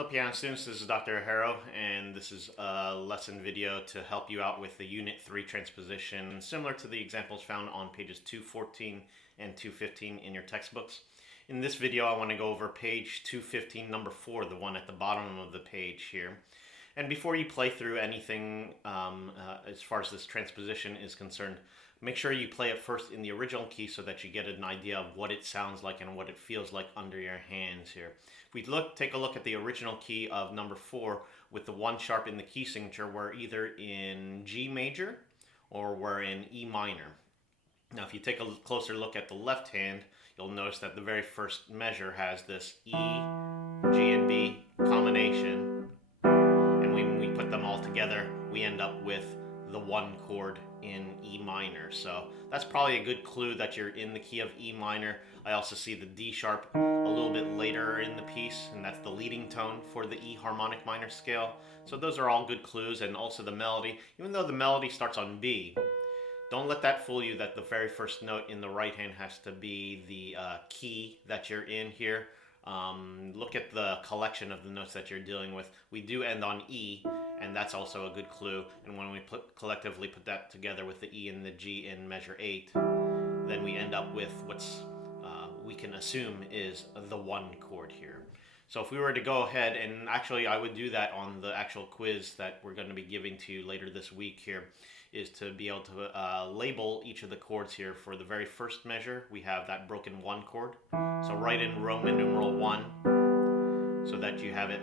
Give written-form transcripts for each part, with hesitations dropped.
Hello piano students, this is Dr. Ajero, and this is a lesson video to help you out with the Unit 3 transposition, similar to the examples found on pages 214 and 215 in your textbooks. In this video I want to go over page 215, number 4, the one at the bottom of the page here. And before you play through anything as far as this transposition is concerned, make sure you play it first in the original key so that you get an idea of what it sounds like and what it feels like under your hands here. If we take a look at the original key of number 4 with the 1 sharp in the key signature, we're either in G major or we're in E minor. Now if you take a closer look at the left hand, you'll notice that the very first measure has this E, G and B combination, and when we put them all together we end up with the 1 chord in E minor. So that's probably a good clue that you're in the key of E minor. I also see the D sharp a little bit later in the piece, and that's the leading tone for the E harmonic minor scale. So those are all good clues, and also the melody. Even though the melody starts on B, don't let that fool you that the very first note in the right hand has to be the key that you're in here. Look at the collection of the notes that you're dealing with. We do end on E, and that's also a good clue. And when we collectively put that together with the E and the G in measure 8, then we end up with what's we can assume is the 1 chord here. So if we were to go ahead, and actually I would do that on the actual quiz that we're going to be giving to you later this week here, is to be able to label each of the chords here. For the very first measure, we have that broken 1 chord. So write in Roman numeral 1 so that you have it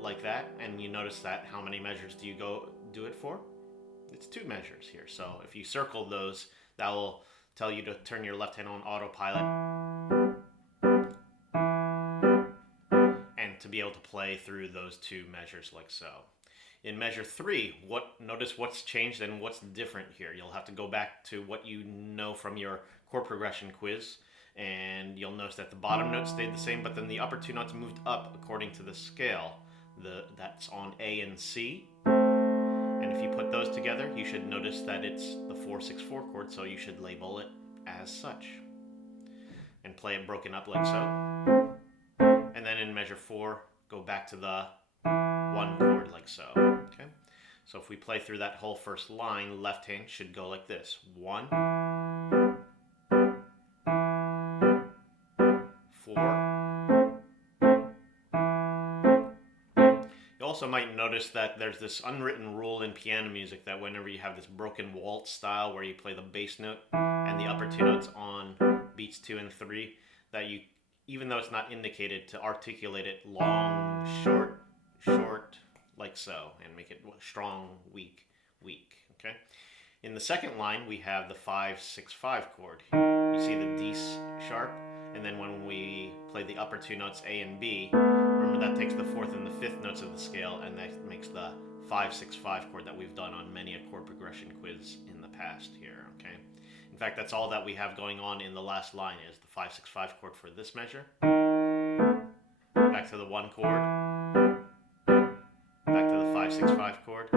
like that, and you notice that how many measures do you do it for? It's 2 measures here. So if you circle those, that will tell you to turn your left hand on autopilot and to be able to play through those 2 measures like so. In measure 3, notice what's changed and what's different here. You'll have to go back to what you know from your chord progression quiz, and you'll notice that the bottom note stayed the same, but then the upper 2 notes moved up according to the scale. That's on A and C. And if you put those together, you should notice that it's the 4-6-4 chord, so you should label it as such. And play it broken up like so. And then in measure 4, go back to the 1 chord like so. Okay? So if we play through that whole first line, left hand should go like this. 1, 4. You also might notice that there's this unwritten rule in piano music that whenever you have this broken waltz style where you play the bass note and the upper 2 notes on beats 2 and 3, that you, even though it's not indicated, to articulate it long, short, short, like so, and make it strong, weak, weak. Okay. In the second line, we have the 5-6-5 chord. You see the D sharp, and then when we play the upper 2 notes A and B, remember that takes the 4th and the 5th notes of the scale, and that makes the 5-6-5 chord that we've done on many a chord progression quiz in the past here. Okay. In fact, that's all that we have going on in the last line is the 5-6-5 chord for this measure. Back to the 1 chord. Back to the 5-6-5 chord.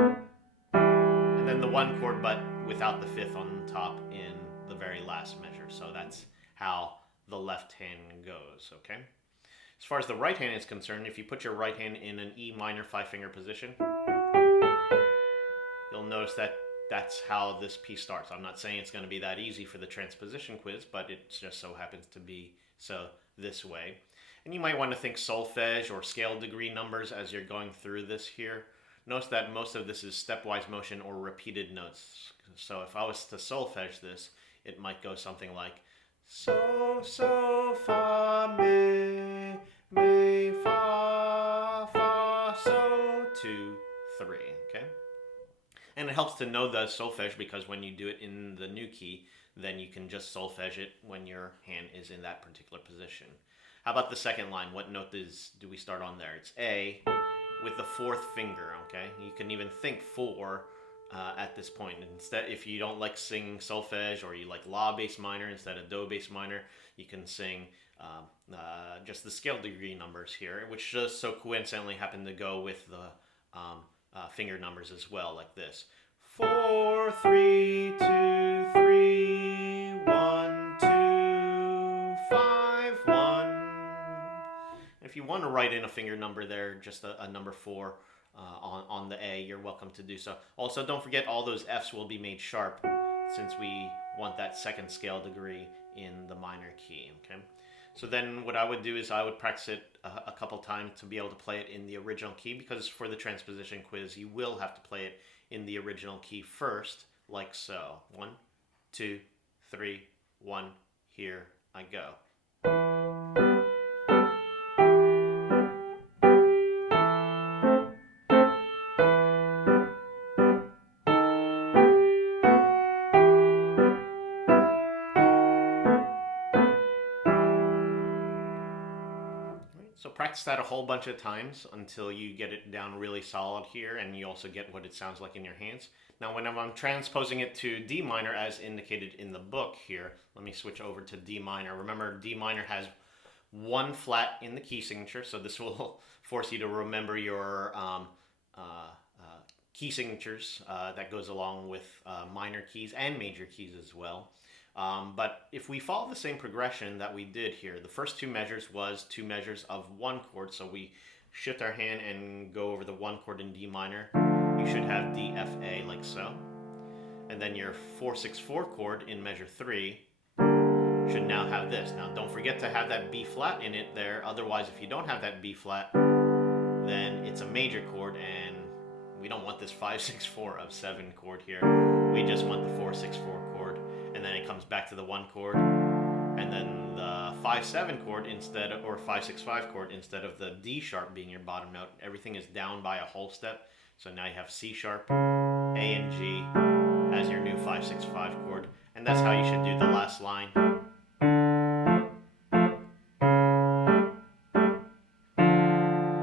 And then the 1 chord, but without the 5th on top in the very last measure. So that's how the left hand goes, okay? As far as the right hand is concerned, if you put your right hand in an E minor 5-finger position, you'll notice that that's how this piece starts. I'm not saying it's going to be that easy for the transposition quiz, but it just so happens to be so this way. And you might want to think solfege or scale degree numbers as you're going through this here. Notice that most of this is stepwise motion or repeated notes. So if I was to solfege this, it might go something like so, so, fa, me, fa, so, 2, 3, okay? And it helps to know the solfege because when you do it in the new key, then you can just solfege it when your hand is in that particular position. How about the second line? What note do we start on there? It's A with the 4th finger, okay? You can even think 4 at this point. Instead, if you don't like singing solfege or you like la bass minor instead of do bass minor, you can sing just the scale degree numbers here, which just so coincidentally happen to go with the finger numbers as well, like this. 4, 3, 2, 3, 1, 2, 5, 1. if you want to write in a finger number there, just a number 4 on the A, you're welcome to do so. Also, don't forget all those Fs will be made sharp since we want that second scale degree in the minor key, okay? So then what I would do is I would practice it a couple times to be able to play it in the original key, because for the transposition quiz, you will have to play it in the original key first, like so. 1, 2, 3, 1, here I go. So practice that a whole bunch of times until you get it down really solid here, and you also get what it sounds like in your hands. Now when I'm transposing it to D minor as indicated in the book here, let me switch over to D minor. Remember, D minor has 1 flat in the key signature, so this will force you to remember your key signatures that goes along with minor keys and major keys as well. But if we follow the same progression that we did here, the first 2 measures was 2 measures of 1 chord. So we shift our hand and go over the 1 chord in D minor. You should have D, F, A like so. And then your 4-6-4 chord in measure 3 should now have this. Now don't forget to have that B flat in it there. Otherwise, if you don't have that B flat, then it's a major chord, and we don't want this 5-6-4 of 7 chord here. We just want the 4-6-4 chord. And then it comes back to the 1 chord, and then the 5-7 chord instead of, or 5-6-5 chord instead of the D sharp being your bottom note. Everything is down by a whole step. So now you have C sharp, A and G as your new 5-6-5 chord, and that's how you should do the last line.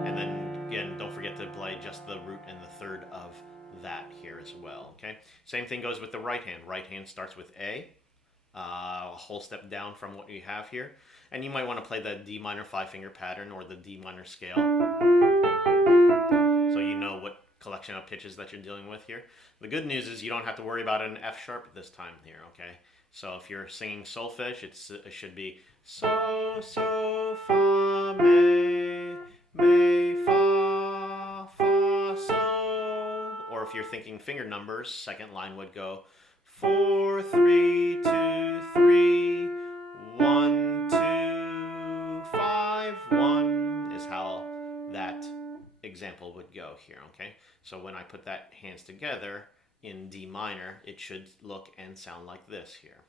And then again, don't forget to play just the root and the third of that here as well, okay? Same thing goes with the right hand. Right hand starts with A, a whole step down from what you have here. And you might want to play the D minor 5-finger pattern or the D minor scale, so you know what collection of pitches that you're dealing with here. The good news is you don't have to worry about an F sharp this time here, okay? So if you're singing solfege, it should be so, so, fa, me, fa, fa, so. Or if you're thinking finger numbers, second line would go 4, 3, 2, 3, 1, 2, 5, 1 is how that example would go here, okay? So when I put that hands together in D minor, it should look and sound like this here.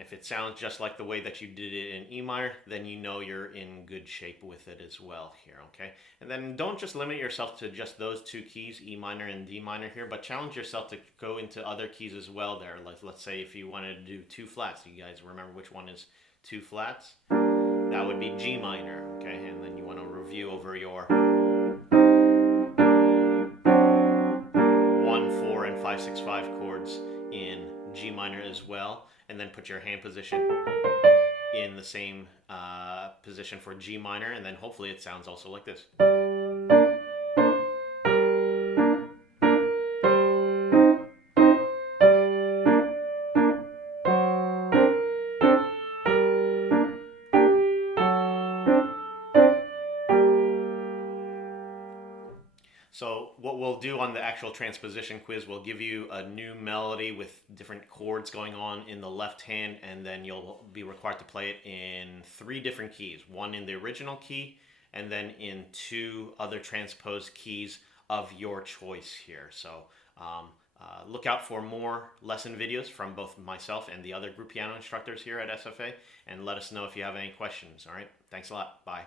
If it sounds just like the way that you did it in E minor, then you know you're in good shape with it as well here, okay? And then don't just limit yourself to just those 2 keys, E minor and D minor here, but challenge yourself to go into other keys as well there. Like, let's say if you wanted to do 2 flats, you guys remember which one is 2 flats? That would be G minor, okay? And then you want to review over your 1, 4, and 5-6-5 chords in G minor as well, and then put your hand position in the same position for G minor, and then hopefully it sounds also like this. So what we'll do on the actual transposition quiz, we'll give you a new melody with different chords going on in the left hand, and then you'll be required to play it in 3 different keys. 1 in the original key, and then in 2 other transposed keys of your choice here. So look out for more lesson videos from both myself and the other group piano instructors here at SFA, and let us know if you have any questions. All right, thanks a lot. Bye.